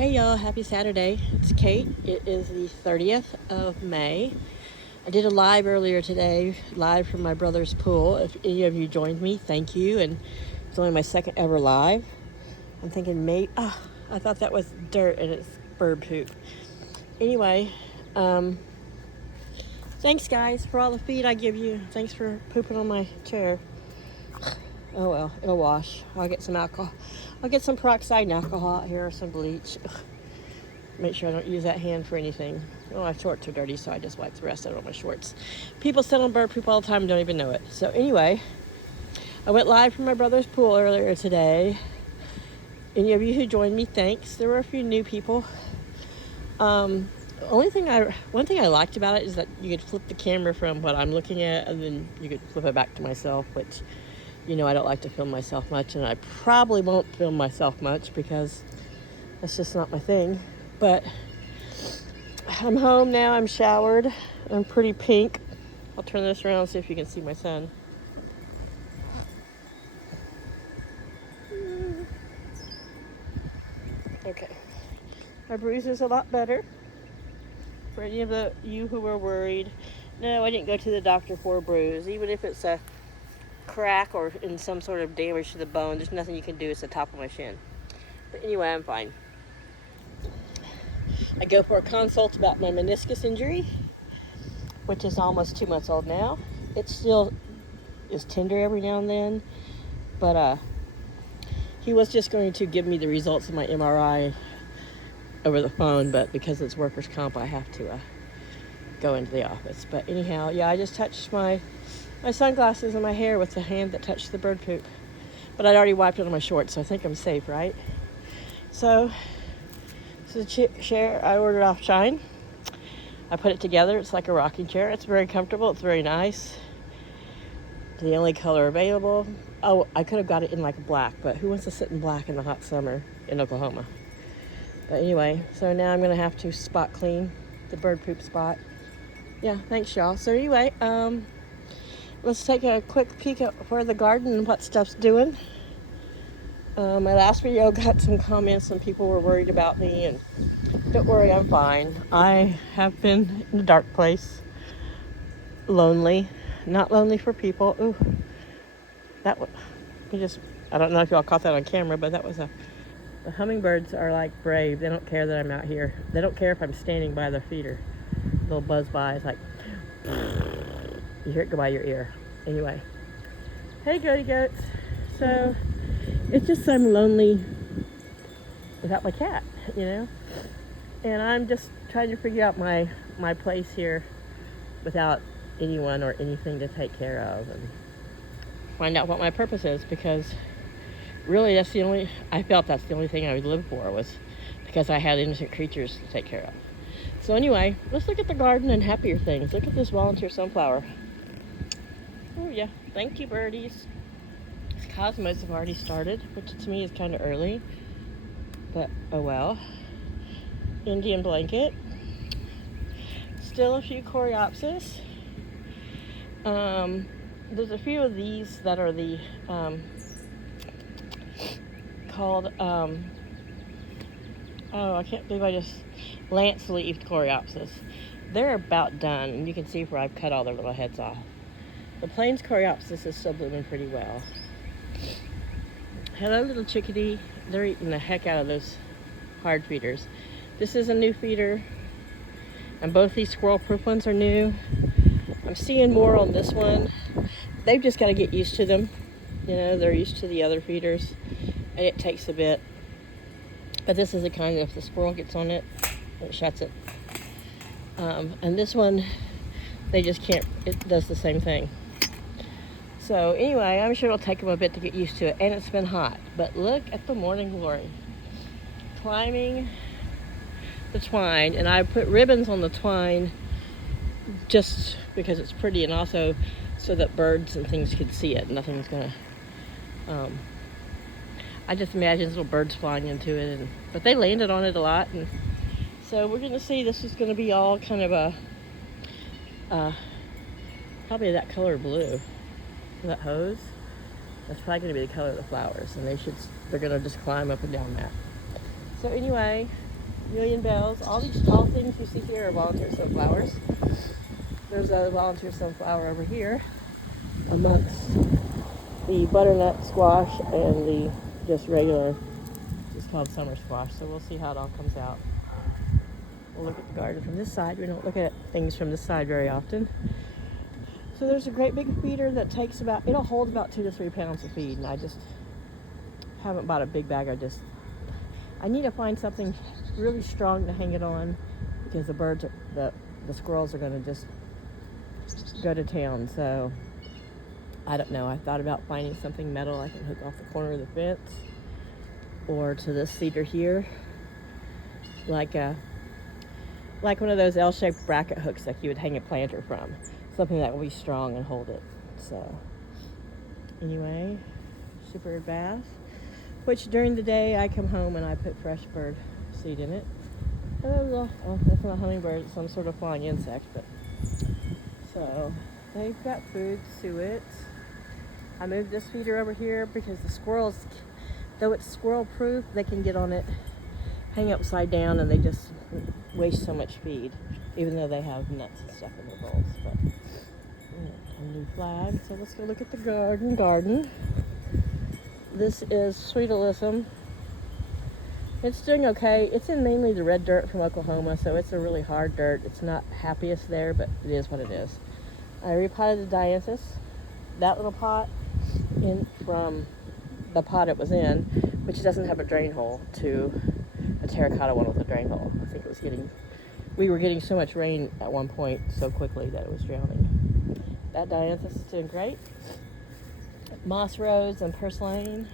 Hey y'all, happy Saturday. It's Kate. It is the 30th of May. I did a live earlier today, live from my brother's pool. If any of you joined me, thank you. And it's only my second ever live. I'm thinking I thought that was dirt and it's bird poop. Anyway, thanks guys for all the feed I give you. Thanks for pooping on my chair. Oh well, it'll wash. I'll get some alcohol. I'll get some peroxide and alcohol out here or some bleach. Make sure I don't use that hand for anything. Oh, my shorts are dirty, so I just wipe the rest of it on my shorts. People sit on bird poop all the time and don't even know it. So anyway, I went live from my brother's pool earlier today. Any of you who joined me, thanks. There were a few new people. One thing I liked about it is that you could flip the camera from what I'm looking at, and then you could flip it back to myself, which, I don't like to film myself much, and I probably won't film myself much because that's just not my thing. But I'm home now. I'm showered. I'm pretty pink. I'll turn this around and see if you can see my son. Okay. My bruise is a lot better. For any of you who were worried, no, I didn't go to the doctor for a bruise. Even if it's a crack or in some sort of damage to the bone, there's nothing you can do. It's the top of my shin. But anyway, I'm fine. I go for a consult about my meniscus injury, which is almost 2 months old now. It still is tender every now and then, but he was just going to give me the results of my MRI over the phone, but because it's workers' comp, I have to go into the office. But anyhow, yeah, I just touched my sunglasses and my hair with the hand that touched the bird poop, but I'd already wiped it on my shorts, so I think I'm safe, right? So this is a chair I ordered off Shine. I put it together. It's like a rocking chair. It's very comfortable. It's very nice. It's the only color available. Oh, I could have got it in like black, but who wants to sit in black in the hot summer in Oklahoma? But anyway, so now I'm going to have to spot clean the bird poop spot. Yeah, thanks y'all. So anyway, let's take a quick peek at where the garden and what stuff's doing. My last video got some comments. Some people were worried about me, and don't worry, I'm fine. I have been in a dark place, lonely, not lonely for people. Ooh, I don't know if y'all caught that on camera, but that was the hummingbirds are like brave. They don't care that I'm out here. They don't care if I'm standing by their feeder. They'll buzz by. It's like, you hear it go by your ear. Anyway, hey goaty goats. So it's just I'm lonely without my cat, and I'm just trying to figure out my place here without anyone or anything to take care of, and find out what my purpose is, because really I felt that's the only thing I would live for, was because I had innocent creatures to take care of. So anyway, let's look at the garden and happier things. Look at this volunteer sunflower. Oh yeah, thank you birdies. Cosmos have already started, which to me is kind of early, but oh well. Indian blanket. Still a few coreopsis. There's a few of these that are the called I can't believe I just lance-leaved coreopsis. They're about done, and you can see where I've cut all their little heads off. The plains coreopsis is still blooming pretty well. Hello, little chickadee. They're eating the heck out of those hard feeders. This is a new feeder, and both these squirrel-proof ones are new. I'm seeing more on this one. They've just got to get used to them. They're used to the other feeders, and it takes a bit. But this is the kind that if the squirrel gets on it, it shuts it. And this one, they just can't. It does the same thing. So anyway, I'm sure it'll take them a bit to get used to it, and it's been hot. But look at the morning glory. Climbing the twine, and I put ribbons on the twine just because it's pretty, and also so that birds and things could see it. Nothing's gonna, I just imagine little birds flying into it, but they landed on it a lot, and so we're gonna see. This is gonna be all kind of probably that color blue. That hose, that's probably going to be the color of the flowers, and they're going to just climb up and down that. So anyway, Million bells. All these tall things you see here are volunteer sunflowers. There's a volunteer sunflower over here amongst the butternut squash and the just regular, it's called summer squash. So we'll see how it all comes out. We'll look at the garden from this side. We don't look at things from this side very often. So there's a great big feeder that takes it'll hold about 2 to 3 pounds of feed, and I just haven't bought a big bag. I need to find something really strong to hang it on, because the squirrels are going to just go to town. So I don't know. I thought about finding something metal I can hook off the corner of the fence or to this cedar here, like one of those L-shaped bracket hooks like you would hang a planter from. Something that will be strong and hold it. So anyway, super bath, which during the day I come home and I put fresh bird seed in it. Oh, that's not a hummingbird, it's some sort of flying insect. But so they've got food, suet. I moved this feeder over here because the squirrels, though it's squirrel proof, they can get on it, hang upside down, and they just waste so much feed, even though they have nuts and stuff in their bowls. But a new flag. So let's go look at the garden. This is Sweet Alyssum. It's doing okay. It's in mainly the red dirt from Oklahoma, so it's a really hard dirt. It's not happiest there, but it is what it is. I repotted the dianthus, that little pot, in from the pot it was in, which doesn't have a drain hole, to a terracotta one with a drain hole. I think we were getting so much rain at one point so quickly that it was drowning. That dianthus is doing great. Moss rose and purslane.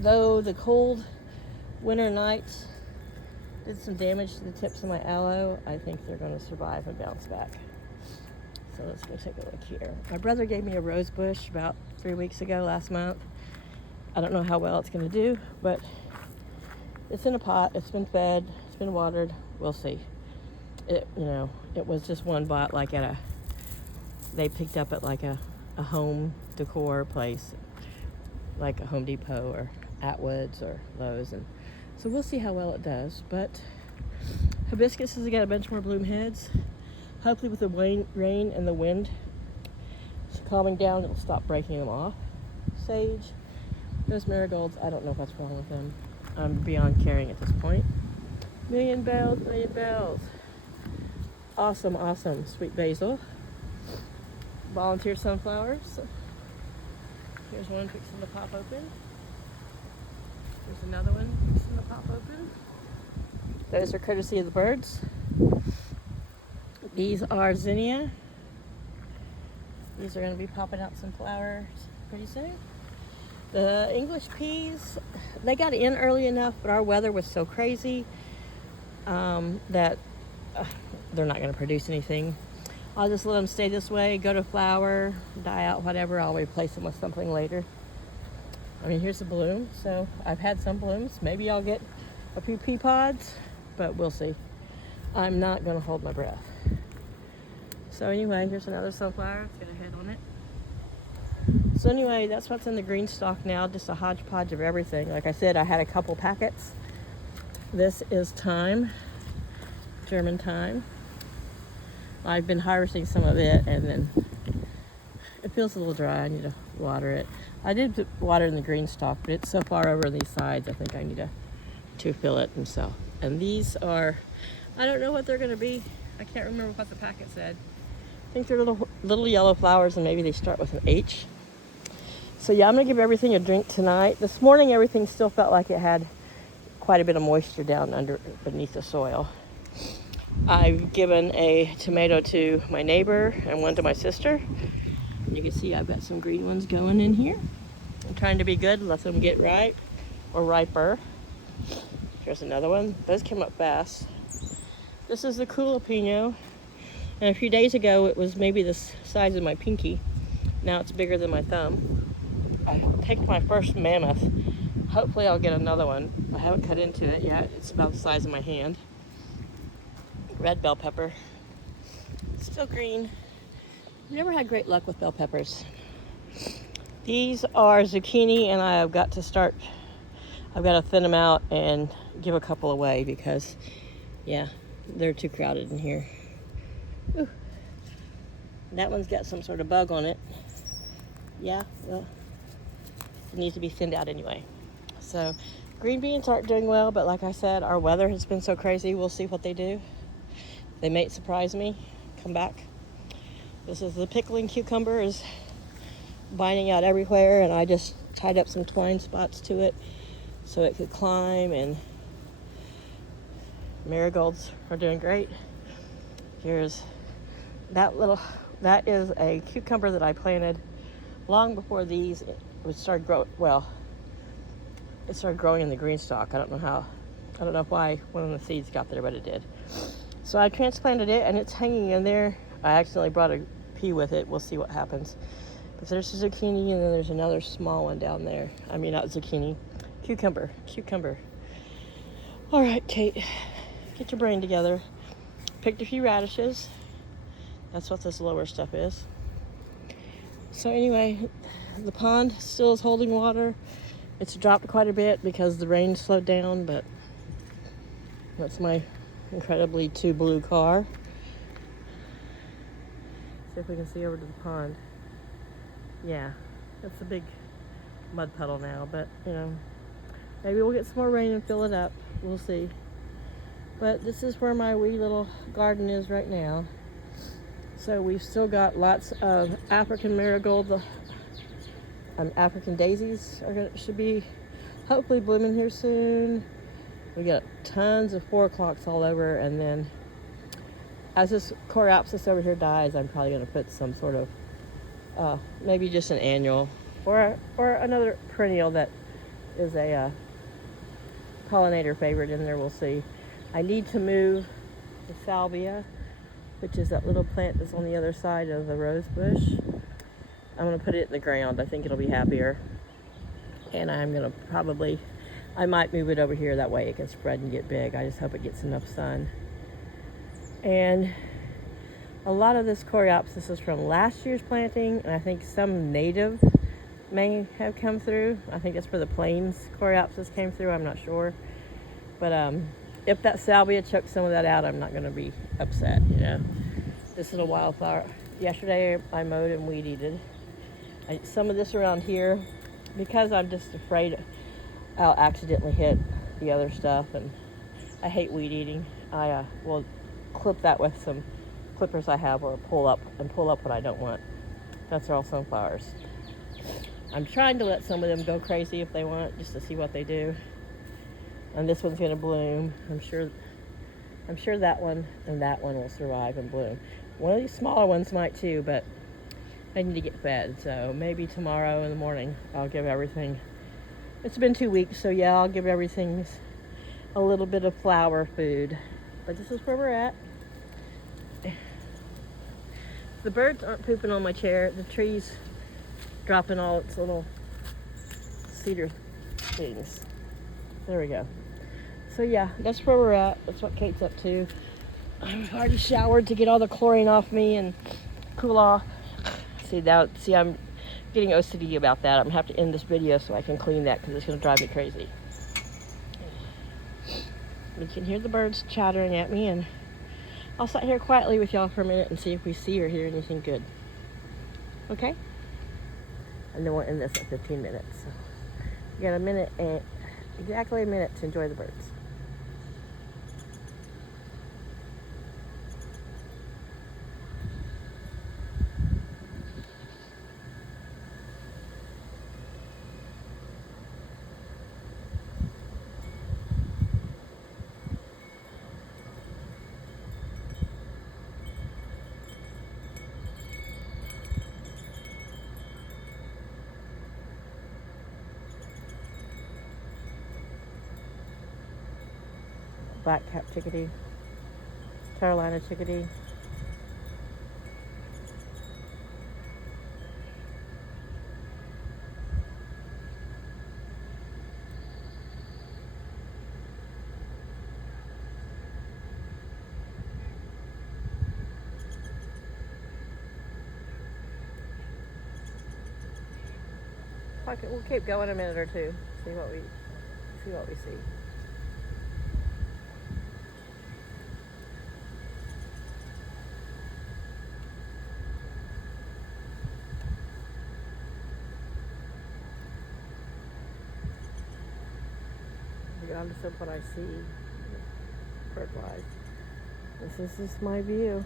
Though the cold winter nights did some damage to the tips of my aloe, I think they're going to survive and bounce back. So let's go take a look here. My brother gave me a rose bush about 3 weeks ago, last month. I don't know how well it's going to do, but it's in a pot. It's been fed. It's been watered. We'll see. It was just one bought like they picked up at like a home decor place, like a Home Depot or Atwoods or Lowe's, and so we'll see how well it does. But hibiscus has got a bunch more bloom heads. Hopefully with the rain and the wind calming down, it'll stop breaking them off. Sage, those marigolds, I don't know what's wrong with them. I'm beyond caring at this point. Million bells. Awesome. Sweet basil. Volunteer sunflowers. Here's one fixing to pop open. There's another one fixing to pop open. Those are courtesy of the birds. These are zinnia. These are going to be popping out some flowers pretty soon. The English peas, they got in early enough, but our weather was so crazy that they're not going to produce anything. I'll just let them stay this way, go to flower, die out, whatever. I'll replace them with something later. I mean, here's a bloom. So I've had some blooms. Maybe I'll get a few pea pods, but we'll see. I'm not going to hold my breath. So anyway, here's another sunflower. It's got a head on it. So anyway, that's what's in the green stalk now, just a hodgepodge of everything. Like I said, I had a couple packets. This is thyme, German thyme. I've been harvesting some of it, and then it feels a little dry. I need to water it. I did put water in the green stalk, but it's so far over these sides, I think I need to fill it and so. And these are, I don't know what they're going to be. I can't remember what the packet said. I think they're little yellow flowers, and maybe they start with an H. So yeah, I'm going to give everything a drink tonight. This morning, everything still felt like it had quite a bit of moisture down beneath the soil. I've given a tomato to my neighbor and one to my sister. You can see I've got some green ones going in here. I'm trying to be good, let them get ripe or riper. Here's another one. Those came up fast. This is the jalapeno. And a few days ago, it was maybe the size of my pinky. Now it's bigger than my thumb. I picked my first mammoth. Hopefully I'll get another one. I haven't cut into it yet. It's about the size of my hand. Red bell pepper. Still green. Never had great luck with bell peppers. These are zucchini, and I've got to start. I've got to thin them out and give a couple away because, yeah, they're too crowded in here. Ooh. That one's got some sort of bug on it. Yeah, well, it needs to be thinned out anyway. So, green beans aren't doing well, but like I said, our weather has been so crazy. We'll see what they do. They may surprise me, come back. This is the pickling cucumber is binding out everywhere, and I just tied up some twine spots to it so it could climb, and marigolds are doing great. Here's that is a cucumber that I planted long before these would start grow. Well, it started growing in the green stalk. I don't know why one of the seeds got there, but it did. So I transplanted it, and it's hanging in there. I accidentally brought a pea with it. We'll see what happens. But there's a zucchini, and then there's another small one down there. I mean, not zucchini, cucumber. All right, Kate, get your brain together. Picked a few radishes. That's what this lower stuff is. So anyway, the pond still is holding water. It's dropped quite a bit because the rain slowed down, but that's my incredibly too blue car. See if we can see over to the pond. Yeah, it's a big mud puddle now, but you know, maybe we'll get some more rain and fill it up. We'll see. But this is where my wee little garden is right now. So we've still got lots of African marigold. African daisies should be hopefully blooming here soon. We got tons of 4 o'clocks all over, and then as this coreopsis over here dies, I'm probably going to put some sort of maybe just an annual or another perennial that is a pollinator favorite in there. We'll see. I need to move the salvia, which is that little plant that's on the other side of the rose bush. I'm going to put it in the ground. I think it'll be happier. And I'm going to I might move it over here. That way it can spread and get big. I just hope it gets enough sun. And a lot of this coreopsis is from last year's planting. And I think some native may have come through. I think that's where the plains coreopsis came through. I'm not sure. But if that salvia chokes some of that out, I'm not going to be upset, you know. This little wildflower. Yesterday I mowed and weed-eated. Some of this around here, because I'm just afraid I'll accidentally hit the other stuff, and I hate weed eating. I will clip that with some clippers I have, or pull up what I don't want. That's all sunflowers. I'm trying to let some of them go crazy if they want, just to see what they do. And this one's going to bloom. I'm sure that one and that one will survive and bloom. One of these smaller ones might too, but they need to get fed. So maybe tomorrow in the morning I'll give everything. It's been 2 weeks, so yeah, I'll give everything a little bit of flower food. But this is where we're at. The birds aren't pooping on my chair. The tree's dropping all its little cedar things. There we go. So yeah, that's where we're at. That's what Kate's up to. I've already showered to get all the chlorine off me and cool off. See, I'm getting OCD about that. I'm gonna have to end this video so I can clean that, because it's gonna drive me crazy. You can hear the birds chattering at me, and I'll sit here quietly with y'all for a minute and see if we see or hear anything good. Okay? And then we'll end this at 15 minutes. So we got exactly a minute to enjoy the birds. Black cap chickadee, Carolina chickadee. We'll keep going a minute or two, see see what we see. Regardless of what I see, bird-wise, this is just my view.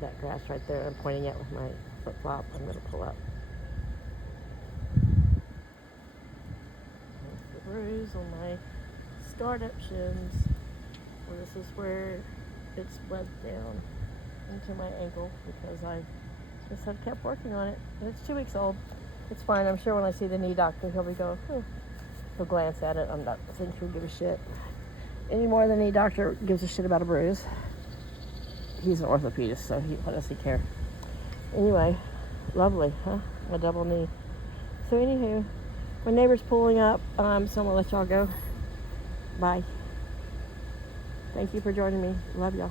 That grass right there I'm pointing at with my flip-flop, I'm going to pull up. There's the bruise on my scarred up shins. Well, this is where it's bled down into my ankle because I just have kept working on it. And it's 2 weeks old. It's fine. I'm sure when I see the knee doctor, he'll be going, he'll glance at it. I'm not think he'll give a shit any more than the knee doctor gives a shit about a bruise. He's an orthopedist, so what does he care? Anyway, lovely, huh? A double knee. So anywho, my neighbor's pulling up, so I'm gonna let y'all go. Bye. Thank you for joining me. Love y'all.